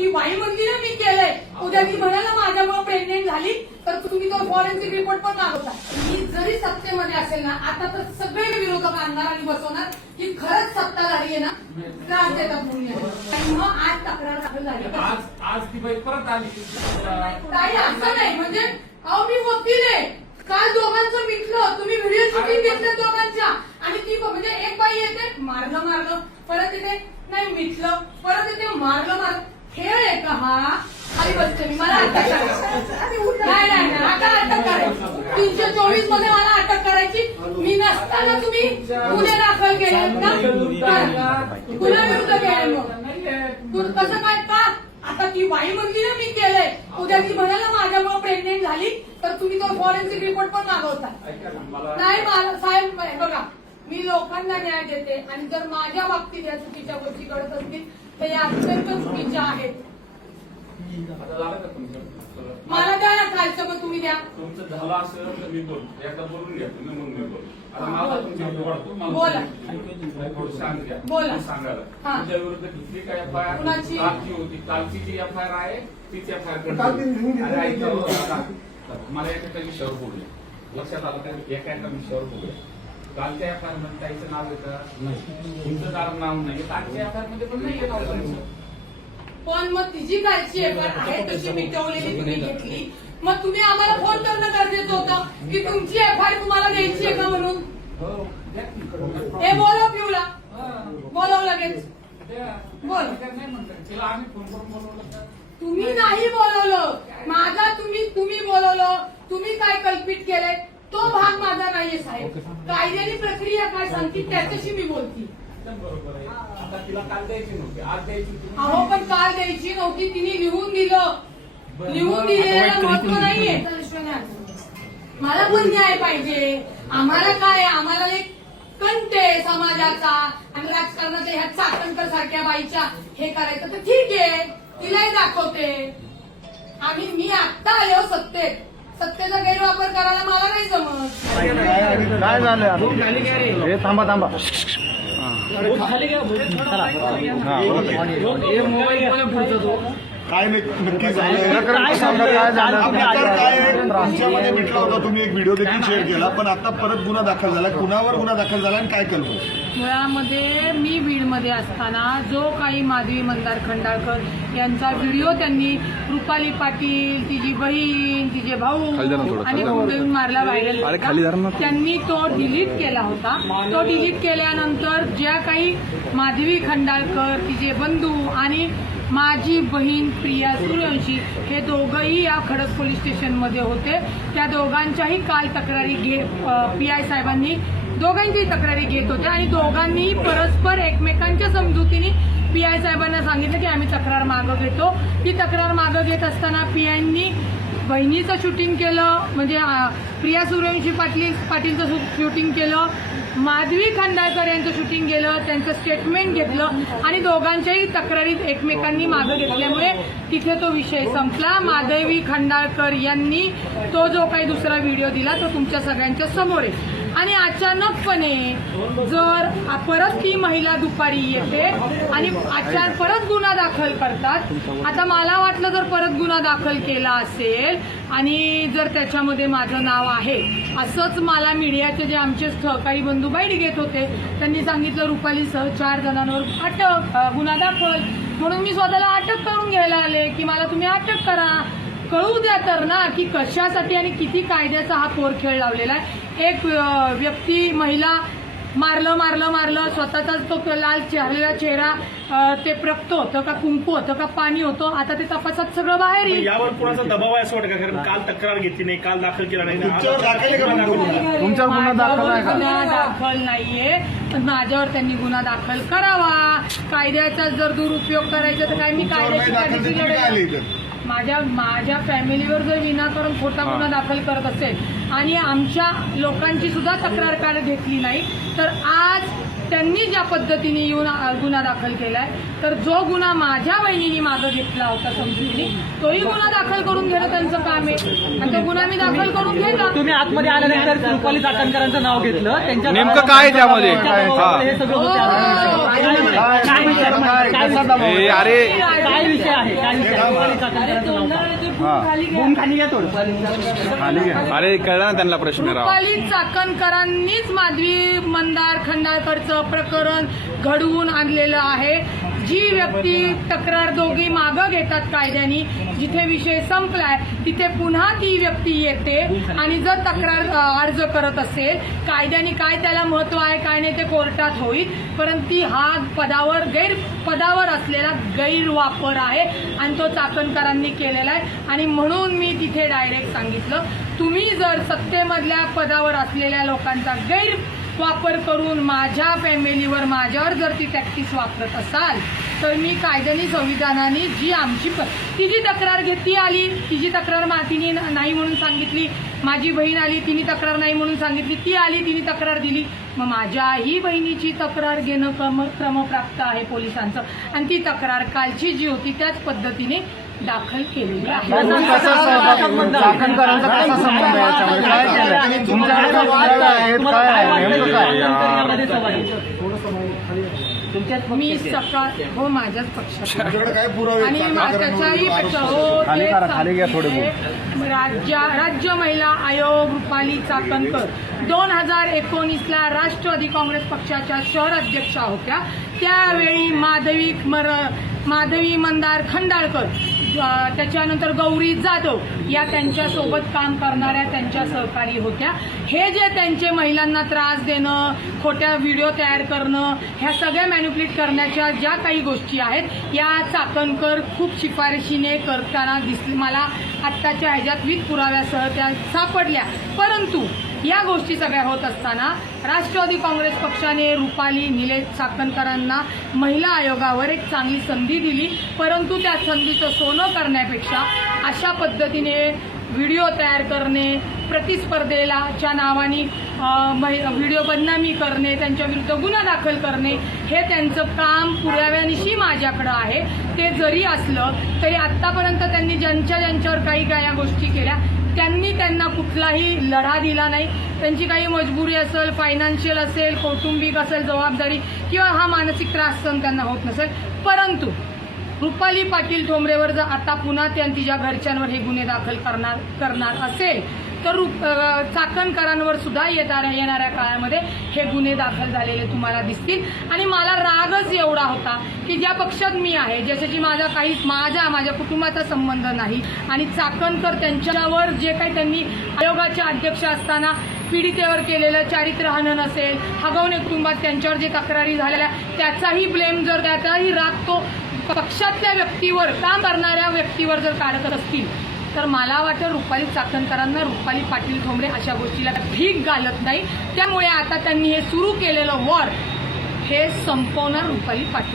ती बाई म्हणली ना मी केलंय. उद्या ती म्हणाला माझ्यामुळे प्रेग्नेंट झाली तर तुम्ही तो फॉरेन्सिक रिपोर्ट पण मागवता मी जरी सत्तेमध्ये असेल ना आता तर सगळे विरोधक आणणार आणि बसवणार. की खरंच सत्ताधारी आहे ना त्रास देतात म्हणून मग आज तक्रार दाखल झाली. आज आज ती बाई परत आली. ताई असं नाही. म्हणजे अहो मी वकील आहे. काल दोघांचं मिटलं. तुम्ही व्हिडिओ शूटिंग घेतलं दोघांच्या. आणि ती म्हणजे एक बाई येते मारलं मारलं. परत येते नाही मिटलं. परत येते मारलं मारलं. खेळ आहे का हा? खाली बसते मी मला अटक करायची. नाही नाही आता अटक करायची. तीनशे चोवीसमध्ये मला अटक करायची. मी नसताना तुम्ही गुन्हे दाखल केले ना गुन्हा विरुद्ध केले मग. कसं काय का? आता ती बाई मुलगी ना मी केलंय. उद्या ती म्हणाला माझ्यामुळे प्रेग्नेंट झाली तर तुम्ही तो फॉरेन्सिक रिपोर्ट पण मागवता. नाही मला साहेब बघा मी लोकांना न्याय देते आणि जर माझ्या बाबतीत या चुकीच्या गोष्टी घडत असतील तर या अत्यंत चुकीच्या आहेत? मला द्या ना मग तुम्ही द्या. तुमचं झालं असेल तर मी बोलतो एकदा बोलून घ्या तुम्ही म्हणून मी बोलतो आता माझा तुमच्या वाढतो मला बोला. सांग. द्या बोला. मी सांगायला. हा. तुमच्या विरुद्ध घेतली काय एफ आय कुणाची? कालची होती. कालची जी एफ आय आर आहे तीच एफ आय काल ती लिहून घेतली आर. मला एका एका विषयावर बोलूया. लक्षात आलं का? एका एका विषयावर बोलूया. कालच्या एफ आय आरमध्ये ताईचं नाव येतं. नाही. तुमचं नाव नाव नाही आजच्या एफ आय आरमध्ये पण नाही नाव पण मग तिची कालची एफआर आहे तशी मिटवलेली तुम्ही घेतली. मग तुम्ही आम्हाला फोन करणं गरजेचं होतं की तुमची एफआयआर तुम्हाला द्यायची आहे का म्हणून? हो. हे बोलव पिऊला. हा. बोलव लगेच. बोल. तिला आम्ही फोन करून बोलवलं? तुम्ही नाही बोलवलं माझा तुम्ही तुम्ही बोलवलं तुम्ही काय कल्पित केलंय तो भाग माझा नाहीये साहेब. कायद्याने प्रक्रिया काय सांगते त्याच्याशी मी बोलती. एकदम बरोबर आहे आता तिला काल द्यायची नव्हती आज द्यायची होती. अहो पण काल द्यायची नव्हती तिने लिहून दिलं. लिहून दिलेलं महत्त्व नाहीये. मला पण न्याय पाहिजे. आम्हाला काय आम्हाला एक कंट आहे समाजाचा. आणि राजकारणात ह्या चाकणकर सारख्या बाईच्या हे करायचं तर ठीक आहे. तिलाही दाखवते. आम्ही मी आत्ता आले सत्तेत. सत्तेचा गैरवापर करायला मला नाही जमत. काय झालं हे थांबा थांबा. काय नक्की नक्की झालं काय काय झालं? हा प्रकार काय आहे? तुमच्यामध्ये भेटला होता तुम्ही एक व्हिडिओ देखील शेअर केला पण आता परत गुन्हा दाखल झाला. कुणावर गुन्हा दाखल झाला आणि काय केलं? मुळामध्ये मी बीडमध्ये असताना जो काही माधवी मंदार खंडाळकर यांचा व्हिडिओ त्यांनी रुपाली पाटील तिची बहीण तिचे भाऊ आणि कुंडून मारला व्हायरल त्यांनी तो डिलीट केला होता. तो डिलीट केल्यानंतर ज्या काही माधवी खंडाळकर तिचे बंधू आणि माझी बहीण प्रिया सूर्यवंशी हे दोघंही या खडक पोलीस स्टेशनमध्ये होते. त्या दोघांच्याही काल तक्रारी घे पी आय साहेबांनी दोघांची तक्रारी घेत होत्या आणि दोघांनी परस्पर एकमेकांच्या समजुतीने पी आय साहेबांना सांगितलं की आम्ही तक्रार मागं घेतो. ती तक्रार मागं घेत असताना पी आयनी बहिणीचं शूटिंग केलं म्हणजे प्रिया सूर्यवंशी पाटील पाटीलचं शूटिंग केलं. माधवी खंडाळकर यांचं शूटिंग गेलं त्यांचं स्टेटमेंट घेतलं आणि दोघांच्याही तक्रारीत एकमेकांनी मागं घेतल्यामुळे तिथे तो विषय संपला. माधवी खंडाळकर यांनी तो जो काही दुसरा व्हिडिओ दिला तो तुमच्या सगळ्यांच्या समोर आहे. आणि अचानकपणे जर परत ती महिला दुपारी येते आणि अचानक परत गुन्हा दाखल करतात आता मला वाटलं जर परत गुन्हा दाखल केला असेल आणि जर त्याच्यामध्ये माझं नाव आहे असंच मला मीडियाचे जे आमचे सहकारी बंधू बाईट घेत होते त्यांनी सांगितलं रुपाली सह चार जणांवर अटक गुन्हा दाखल. म्हणून मी स्वतःला अटक करून घ्यायला आले की मला तुम्ही अटक करा. कळू द्या तर ना की कशासाठी आणि किती कायद्याचा हा पोरखेळ लावलेला आहे. एक व्यक्ती महिला मारलं मारलं मारलं स्वतःचाच तो लाल चेहरा अ, ते प्रक्त होतं का कुंकू होतं का पाणी होतं आता ते तपासात सगळं बाहेर येईल. यावर कोणाचा दबाव आहे असं वाटतं का? कारण काल तक्रार घेतली नाही काल दाखल केला नाही. तुमच्यावर गुन्हा? दाखल नाहीये पण माझ्यावर त्यांनी गुन्हा दाखल करावा. कायद्याचा जर दुरुपयोग करायचा तर काय मी कायद्याची माझ्या माझ्या फॅमिलीवर जर विनाकारण खोटा गुन्हा दाखल करत असेल आणि आमच्या लोकांची सुद्धा तक्रार काढ घेतली नाही तर आज त्यांनी ज्या पद्धतीने येऊन गुन्हा दाखल केलाय तर जो गुन्हा माझ्या बहिणीने मागं घेतला होता समजुनी तोही गुन्हा दाखल करून घेणं त्यांचं काम आहे आणि तो गुन्हा मी दाखल करून घेणार तुम्ही आतमध्ये आल्यानंतर रुपाली चाकणकरांचं नाव घेतलं त्यांच्या नेमकं काय त्यामध्ये? हे सगळं होतं. हो. अरे काय विषय आहे काय विषय आहे? रुपाली चाकणकरांचं नाव का? खाली घ्या. बोम खाली घ्या थोडं. खाली घ्या. अरे कळलं ना त्यांना प्रश्न राव. रुपाली चाकणकरांनीच माधवी मंदार खंडाळकरचं प्रकरण घडवून आणलेलं आहे. जी व्यक्ती तक्रार दोघी मागं घेतात कायद्याने जिथे विषय संपलाय तिथे पुन्हा ती व्यक्ती येते आणि जर तक्रार अर्ज करत असेल कायद्याने काय त्याला महत्त्व आहे काय नाही ते कोर्टात होईल परंतु हा पदावर गैर पदावर असलेला गैरवापर आहे आणि तो चाकणकरांनी केलेला आहे. आणि म्हणून मी तिथे डायरेक्ट सांगितलं तुम्ही जर सत्तेमधल्या पदावर असलेल्या लोकांचा गैर वापर करून माझ्या फॅमिलीवर माझ्यावर जर ती टॅक्टिस वापरत असाल तर मी कायद्याने संविधानाने जी आमची प- तक्रार घेत ती आली तिची तक्रार मा तिने नाही म्हणून सांगितली माझी बहीण आली तिने तक्रार नाही म्हणून सांगितली ती आली तिने तक्रार दिली. मग माझ्याही बहिणीची तक्रार घेणं क्रम क्रमप्राप्त आहे पोलिसांचं. आणि ती तक्रार कालची जी होती त्याच पद्धतीने दाखल केलेली आहे? केलं मी. सकाळ हो माझ्याच पक्षात? आणि त्याच्याही पेक्षा आरोप हो खाली तेच करा, खाली घ्या थोडे सांगते. राज्य राज्य महिला आयोग रुपाली चाकणकर दोन हजार एकोणीसला राष्ट्रवादी काँग्रेस पक्षाच्या शहर अध्यक्षा होत्या. त्यावेळी माधवी मर माधवी मंदार खंडाळकर. त्याच्यानंतर गौरी जाधव या त्यांच्यासोबत काम करणाऱ्या त्यांच्या सहकारी होत्या. हे जे त्यांचे महिलांना त्रास देणं खोट्या व्हिडिओ तयार करणं ह्या सगळ्या मॅन्युप्लेट करण्याच्या ज्या काही गोष्टी आहेत या चाकणकर खूप शिफारशीने करताना दिसली मला आत्ताच्या ह्याच्यात वीज पुराव्यासह त्या सापडल्या. परंतु या गोष्टी सगळ्या होत असताना राष्ट्रवादी काँग्रेस पक्षाने रुपाली निलेश चाकणकरांना महिला आयोगावर एक चांगली संधी दिली. परंतु त्या संधीचं सोनं करण्यापेक्षा अशा पद्धतीने व्हिडिओ तयार करणे प्रतिस्पर्धेला च्या नावाने महि- व्हिडिओ बदनामी करणे त्यांच्या विरुद्ध गुन्हा दाखल करणे हे त्यांचं काम पुराव्यानिशी माझ्याकडं आहे. ते जरी असलं तरी आत्तापर्यंत त्यांनी ज्यांच्या ज्यांच्यावर काही काय या गोष्टी केल्या त्यांनी त्यांना कुठलाही लढा दिला नाही. त्यांची काही मजबुरी असेल फायनान्शियल असेल कौटुंबिक असेल जबाबदारी किंवा हा मानसिक त्रास सहन त्यांना होत नसेल. परंतु रुपाली पाटील ठोंबरेवर जर आता पुन्हा त्यांनी तिच्या घरच्यांवर हे गुन्हे दाखल करणार करणार असेल तर रुप- चाकणकरांवर सुद्धा येणाऱ्या येणाऱ्या काळामध्ये हे गुन्हे दाखल झालेले तुम्हाला दिसतील. आणि मला रागच एवढा होता की ज्या पक्षात मी आहे ज्याच्याशी माझा काही माझा माझ्या कुटुंबाचा संबंध नाही आणि चाकणकर त्यांच्यावर जे काही त्यांनी आयोगाचे अध्यक्ष असताना पीडितेवर केलेलं चारित्रहनन असेल हगवणे कुटुंबात त्यांच्यावर जे तक्रारी झालेल्या त्याचाही ब्लेम जर त्याचाही राग तो पक्षातल्या व्यक्तीवर काम करणाऱ्या व्यक्तीवर जर काढत असतील? तर मला वाटतं रुपाली चाकणकरांना रुपाली पाटील ठोंबरे अशा गोष्टीला भीक घालत नाही. त्यामुळे आता त्यांनी हे सुरू केलेलं वर हे संपवणार रुपाली पाटील.